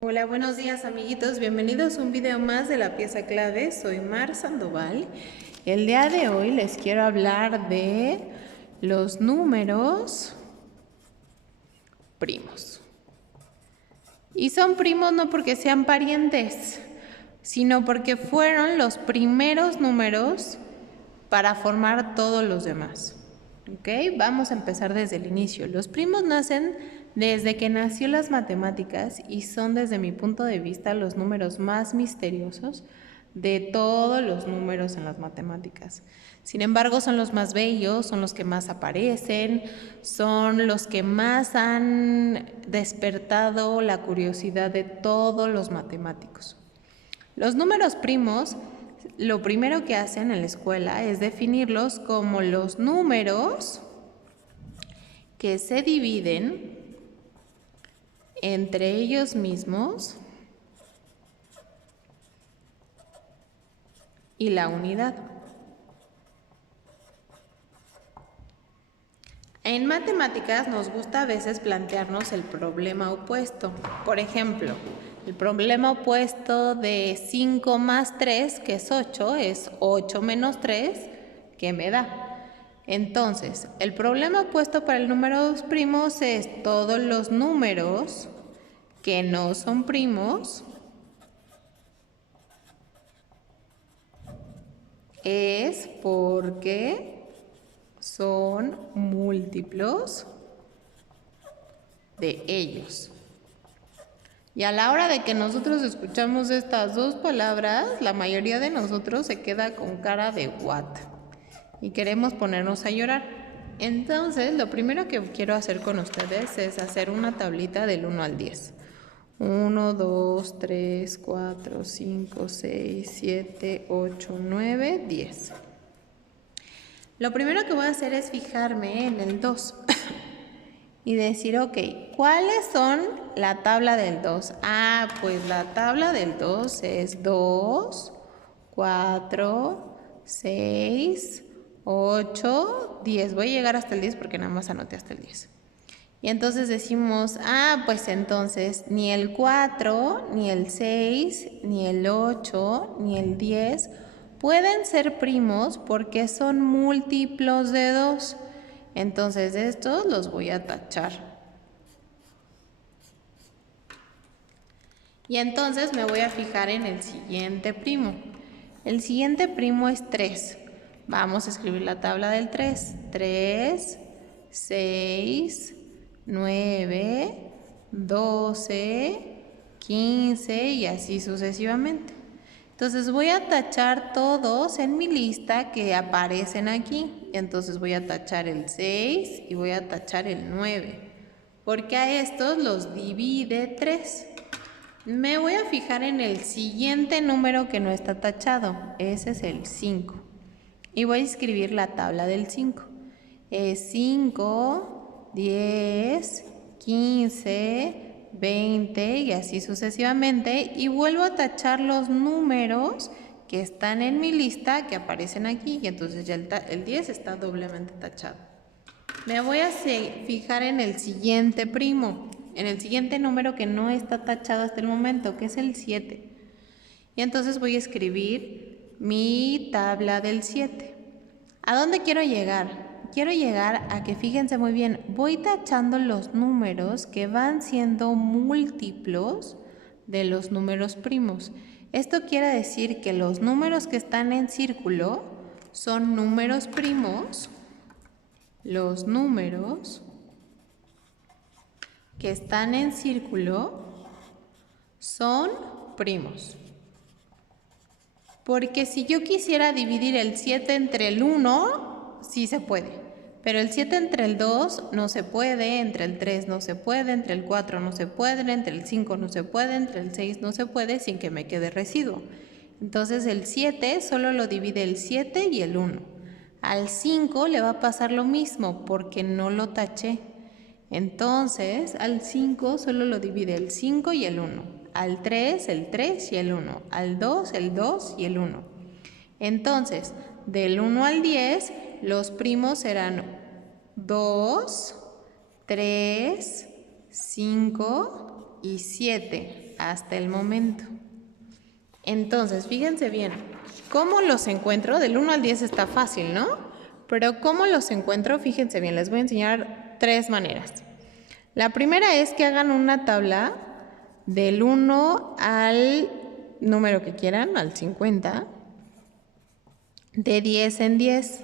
Hola, buenos días amiguitos, bienvenidos a un video más de la pieza clave. Soy Mar Sandoval. El día de hoy les quiero hablar de los números primos. Y son primos no porque sean parientes, sino porque fueron los primeros números para formar todos los demás. ¿Ok? Vamos a empezar desde el inicio. Los primos nacen desde que nació las matemáticas y son, desde mi punto de vista, los números más misteriosos de todos los números en las matemáticas. Sin embargo, son los más bellos, son los que más aparecen, son los que más han despertado la curiosidad de todos los matemáticos. Los números primos, lo primero que hacen en la escuela es definirlos como los números que se dividen entre ellos mismos y la unidad. En matemáticas nos gusta a veces plantearnos el problema opuesto. Por ejemplo, el problema opuesto de 5 más 3, que es 8, es 8 menos 3, que me da. Entonces, el problema opuesto para el número primos es todos los números que no son primos es porque son múltiplos de ellos. Y a la hora de que nosotros escuchamos estas dos palabras, la mayoría de nosotros se queda con cara de what y queremos ponernos a llorar. Entonces, lo primero que quiero hacer con ustedes es hacer una tablita del 1 al 10. 1, 2, 3, 4, 5, 6, 7, 8, 9, 10. Lo primero que voy a hacer es fijarme en el 2 y decir, ok, ¿cuáles son la tabla del 2? Pues la tabla del 2 es 2, 4, 6, 8, 10. Voy a llegar hasta el 10 porque nada más anoté hasta el 10. Y entonces decimos, pues entonces ni el 4, ni el 6, ni el 8, ni el 10 pueden ser primos porque son múltiplos de 2. Entonces estos los voy a tachar. Y entonces me voy a fijar en el siguiente primo. El siguiente primo es 3. Vamos a escribir la tabla del 3. 3, 6, 9, 12, 15 y así sucesivamente. Entonces voy a tachar todos en mi lista que aparecen aquí. Entonces voy a tachar el 6 y voy a tachar el 9, porque a estos los divide 3. Me voy a fijar en el siguiente número que no está tachado. Ese es el 5. Y voy a escribir la tabla del 5. Es 5, 10, 15, 20 y así sucesivamente. Y vuelvo a tachar los números que están en mi lista que aparecen aquí. Y entonces ya el 10 está doblemente tachado. Me voy a fijar en el siguiente primo, en el siguiente número que no está tachado hasta el momento, que es el 7. Y entonces voy a escribir mi tabla del 7. ¿A dónde quiero llegar? Quiero llegar a que, fíjense muy bien, voy tachando los números que van siendo múltiplos de los números primos. Esto quiere decir que los números que están en círculo son números primos. Los números que están en círculo son primos. Porque si yo quisiera dividir el 7 entre el 1, sí se puede. Pero el 7 entre el 2 no se puede, entre el 3 no se puede, entre el 4 no se puede, entre el 5 no se puede, entre el 6 no se puede, sin que me quede residuo. Entonces el 7 solo lo divide el 7 y el 1. Al 5 le va a pasar lo mismo porque no lo taché. Entonces al 5 solo lo divide el 5 y el 1. Al 3 el 3 y el 1. Al 2 el 2 y el 1. Entonces, del 1 al 10, los primos serán 2, 3, 5 y 7. hasta el momento. Entonces, fíjense bien, ¿cómo los encuentro? Del 1 al 10 está fácil, ¿no? Pero ¿cómo los encuentro? Fíjense bien, les voy a enseñar 3 maneras. La primera es que hagan una tabla del 1 al número que quieran, al 50, de 10 en 10.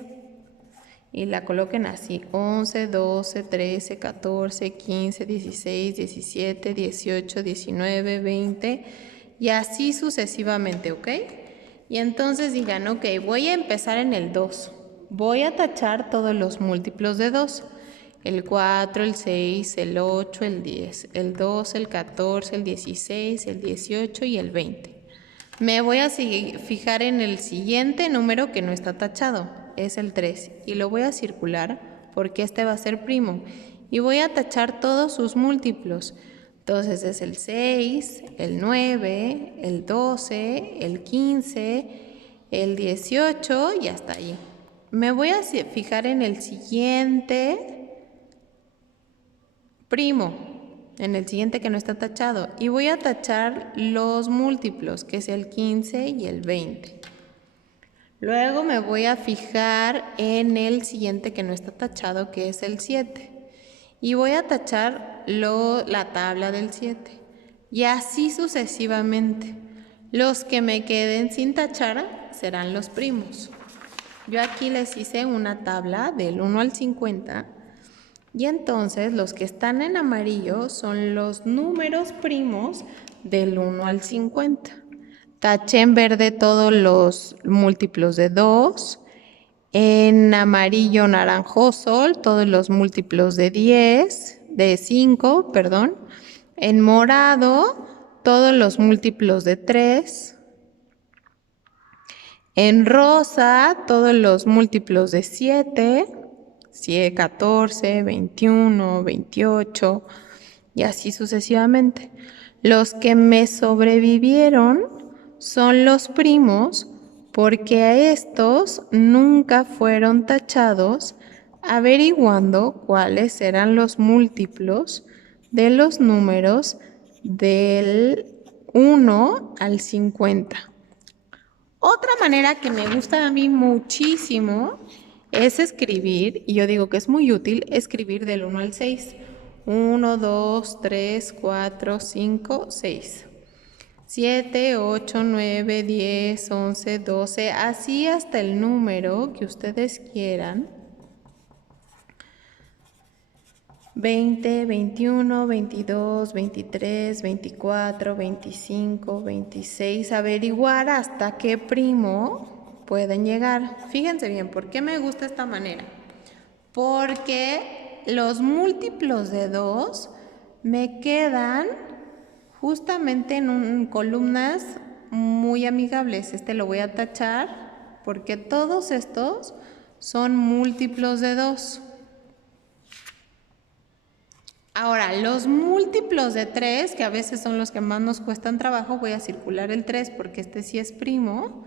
Y la coloquen así: 11, 12, 13, 14, 15, 16, 17, 18, 19, 20 y así sucesivamente, ¿ok? Y entonces digan, ok, voy a empezar en el 2. Voy a tachar todos los múltiplos de 2. El 4, el 6, el 8, el 10, el 12, el 14, el 16, el 18 y el 20. Me voy a fijar en el siguiente número que no está tachado, es el 3, y lo voy a circular porque este va a ser primo. Y voy a tachar todos sus múltiplos. Entonces es el 6, el 9, el 12, el 15, el 18 y hasta ahí. Me voy a fijar en el siguiente primo, en el siguiente que no está tachado, y voy a tachar los múltiplos, que es el 15 y el 20. Luego me voy a fijar en el siguiente que no está tachado, que es el 7. Y voy a tachar la tabla del 7. Y así sucesivamente. Los que me queden sin tachar serán los primos. Yo aquí les hice una tabla del 1 al 50. Y entonces los que están en amarillo son los números primos del 1 al 50. Taché en verde todos los múltiplos de 2. En amarillo naranjoso todos los múltiplos de 10, de 5, perdón. En morado todos los múltiplos de 3. En rosa todos los múltiplos de 7, 14, 21, 28 y así sucesivamente. Los que me sobrevivieron son los primos, porque a estos nunca fueron tachados, averiguando cuáles eran los múltiplos de los números del 1 al 50. Otra manera que me gusta a mí muchísimo es escribir, y yo digo que es muy útil, escribir del 1 al 6. 1, 2, 3, 4, 5, 6. 7, 8, 9, 10, 11, 12, así hasta el número que ustedes quieran. 20, 21, 22, 23, 24, 25, 26, averiguar hasta qué primo pueden llegar. Fíjense bien, ¿por qué me gusta esta manera? Porque los múltiplos de 2 me quedan justamente en columnas muy amigables. Este lo voy a tachar porque todos estos son múltiplos de 2. Ahora, los múltiplos de 3, que a veces son los que más nos cuestan trabajo, voy a circular el 3 porque este sí es primo.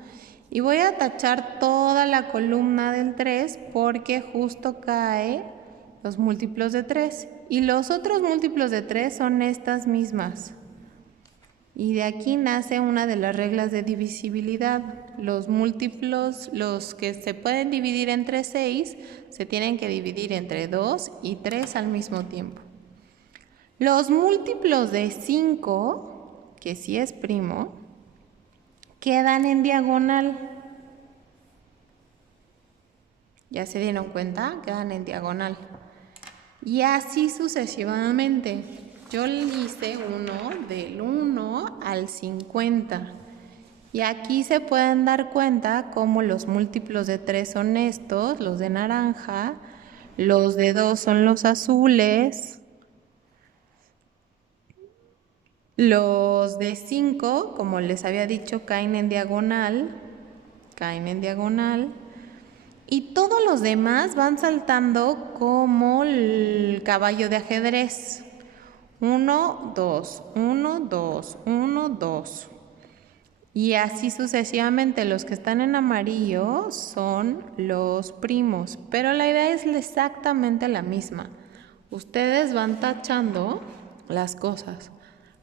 Y voy a tachar toda la columna del 3 porque justo cae los múltiplos de 3. Y los otros múltiplos de 3 son estas mismas. Y de aquí nace una de las reglas de divisibilidad. Los múltiplos, los que se pueden dividir entre 6, se tienen que dividir entre 2 y 3 al mismo tiempo. Los múltiplos de 5, que sí es primo, quedan en diagonal. ¿Ya se dieron cuenta? Quedan en diagonal. Y así sucesivamente. Yo le hice uno del 1 al 50. Y aquí se pueden dar cuenta cómo los múltiplos de 3 son estos, los de naranja, los de 2 son los azules, los de 5, como les había dicho, caen en diagonal, y todos los demás van saltando como el caballo de ajedrez. 1, 2, 1, 2, 1, 2. Y así sucesivamente. Los que están en amarillo son los primos, pero la idea es exactamente la misma. Ustedes van tachando las cosas.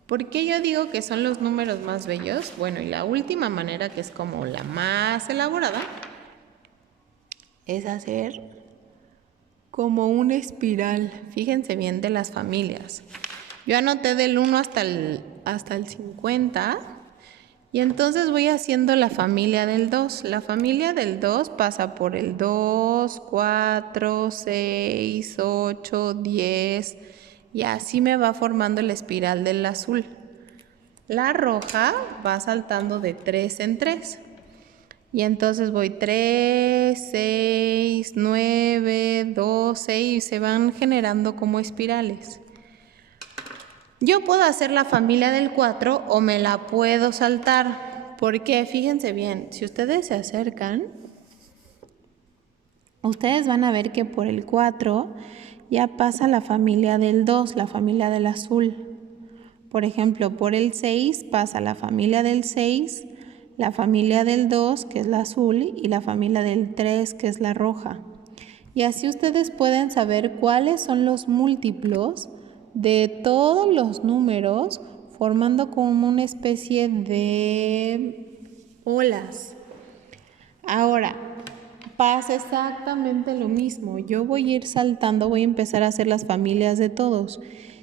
¿Por qué yo digo que son los números más bellos? Bueno, y la última manera, que es como la más elaborada, es hacer como una espiral. Fíjense bien de las familias. Yo anoté del 1 hasta el 50 y entonces voy haciendo la familia del 2. La familia del 2 pasa por el 2, 4, 6, 8, 10 y así me va formando la espiral del azul. La roja va saltando de 3 en 3. Y entonces voy 3, 6, 9, 12 y se van generando como espirales. Yo puedo hacer la familia del 4 o me la puedo saltar. Porque fíjense bien, si ustedes se acercan, ustedes van a ver que por el 4 ya pasa la familia del 2, la familia del azul. Por ejemplo, por el 6 pasa la familia del 6, la familia del 2, que es la azul, y la familia del 3, que es la roja. Y así ustedes pueden saber cuáles son los múltiplos de todos los números, formando como una especie de olas. Ahora, pasa exactamente lo mismo. Yo voy a ir saltando, voy a empezar a hacer las familias de todos.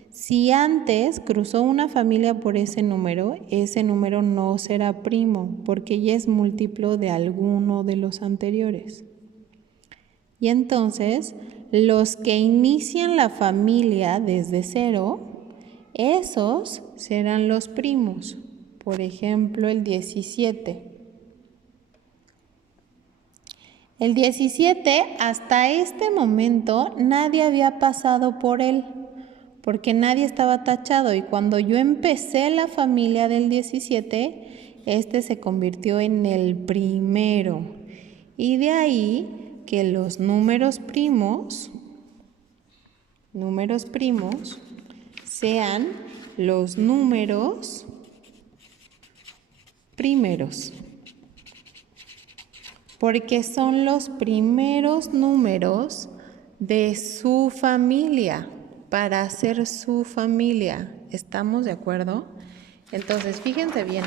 Si antes cruzó una familia por ese número no será primo, porque ya es múltiplo de alguno de los anteriores. Y entonces, los que inician la familia desde 0, esos serán los primos. Por ejemplo, el 17. El 17, hasta este momento, nadie había pasado por él, porque nadie estaba tachado. Y cuando yo empecé la familia del 17, este se convirtió en el primero. Y de ahí que los números primos sean los números primeros, porque son los primeros números de su familia, para hacer su familia. ¿Estamos de acuerdo? Entonces, fíjense bien.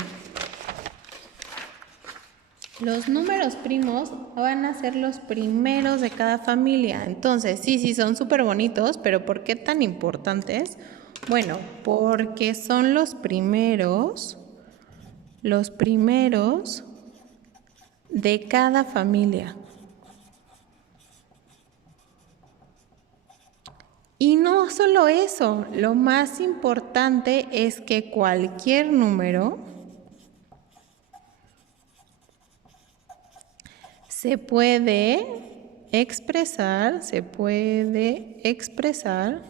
Los números primos van a ser los primeros de cada familia. Entonces, sí, son súper bonitos, pero ¿por qué tan importantes? Bueno, porque son los primeros de cada familia. Y no solo eso, lo más importante es que cualquier número se puede expresar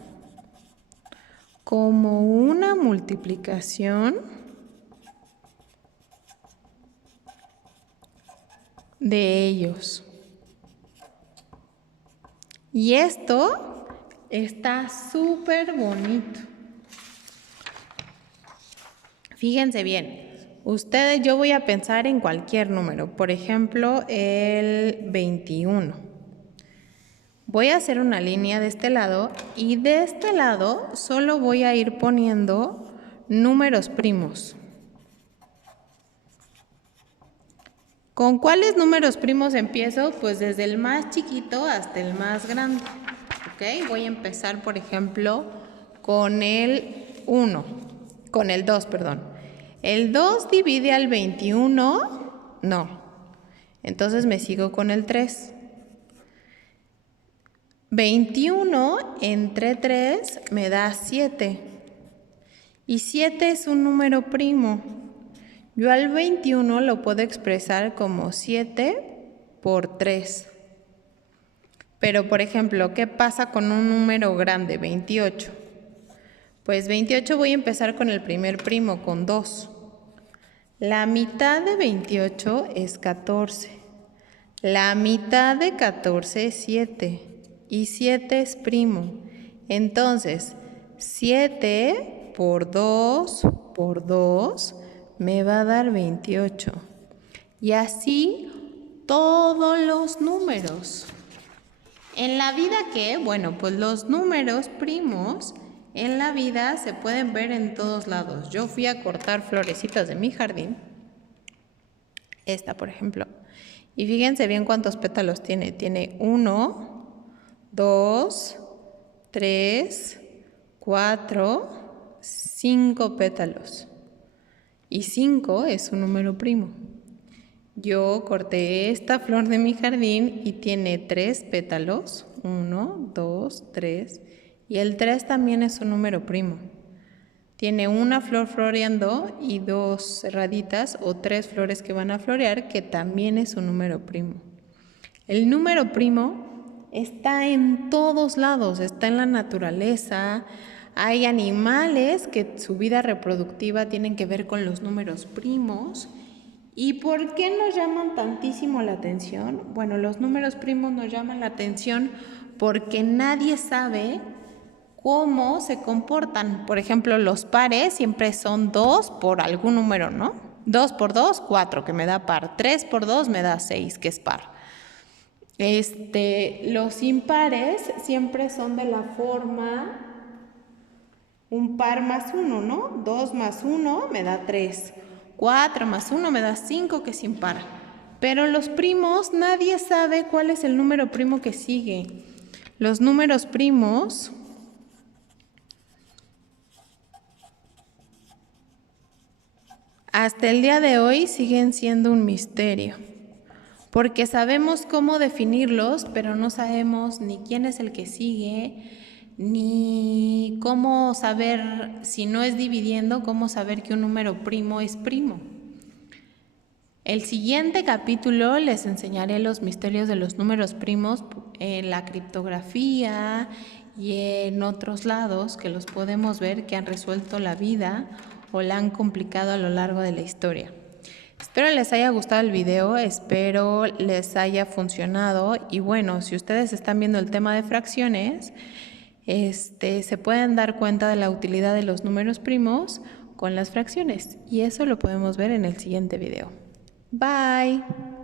como una multiplicación de ellos. Y esto está súper bonito. Fíjense bien. Yo voy a pensar en cualquier número, por ejemplo, el 21. Voy a hacer una línea de este lado y de este lado solo voy a ir poniendo números primos. ¿Con cuáles números primos empiezo? Pues desde el más chiquito hasta el más grande. ¿Ok? Voy a empezar, por ejemplo, con el 2, perdón. ¿El 2 divide al 21? No. Entonces me sigo con el 3. 21 entre 3 me da 7. Y 7 es un número primo. Yo al 21 lo puedo expresar como 7 por 3. Pero, por ejemplo, ¿qué pasa con un número grande, 28? Pues 28 voy a empezar con el primer primo, con 2. La mitad de 28 es 14. La mitad de 14 es 7. Y 7 es primo. Entonces, 7 por 2 me va a dar 28. Y así todos los números. En la vida, ¿qué? Bueno, pues los números primos en la vida se pueden ver en todos lados. Yo fui a cortar florecitas de mi jardín, esta por ejemplo, y fíjense bien cuántos pétalos tiene. Tiene 1, 2, 3, 4, 5 pétalos. Y 5 es un número primo. Yo corté esta flor de mi jardín y tiene 3 pétalos. 1, 2, 3. Y el 3 también es un número primo. Tiene una flor floreando y 2 cerraditas o 3 flores que van a florear, que también es un número primo. El número primo está en todos lados, está en la naturaleza. Hay animales que su vida reproductiva tienen que ver con los números primos. ¿Y por qué nos llaman tantísimo la atención? Bueno, los números primos nos llaman la atención porque nadie sabe cómo se comportan. Por ejemplo, los pares siempre son 2 por algún número, ¿no? 2 por 2, 4, que me da par. 3 por 2 me da 6, que es par. Los impares siempre son de la forma un par más 1, ¿no? 2 más 1 me da 3. 4 más 1 me da 5, que es impar. Pero los primos, nadie sabe cuál es el número primo que sigue. Los números primos hasta el día de hoy siguen siendo un misterio. Porque sabemos cómo definirlos, pero no sabemos ni quién es el que sigue, ni cómo saber, si no es dividiendo, cómo saber que un número primo es primo. El siguiente capítulo les enseñaré los misterios de los números primos en la criptografía y en otros lados que los podemos ver que han resuelto la vida o la han complicado a lo largo de la historia. Espero les haya gustado el video, espero les haya funcionado y bueno, si ustedes están viendo el tema de fracciones, se pueden dar cuenta de la utilidad de los números primos con las fracciones y eso lo podemos ver en el siguiente video. Bye.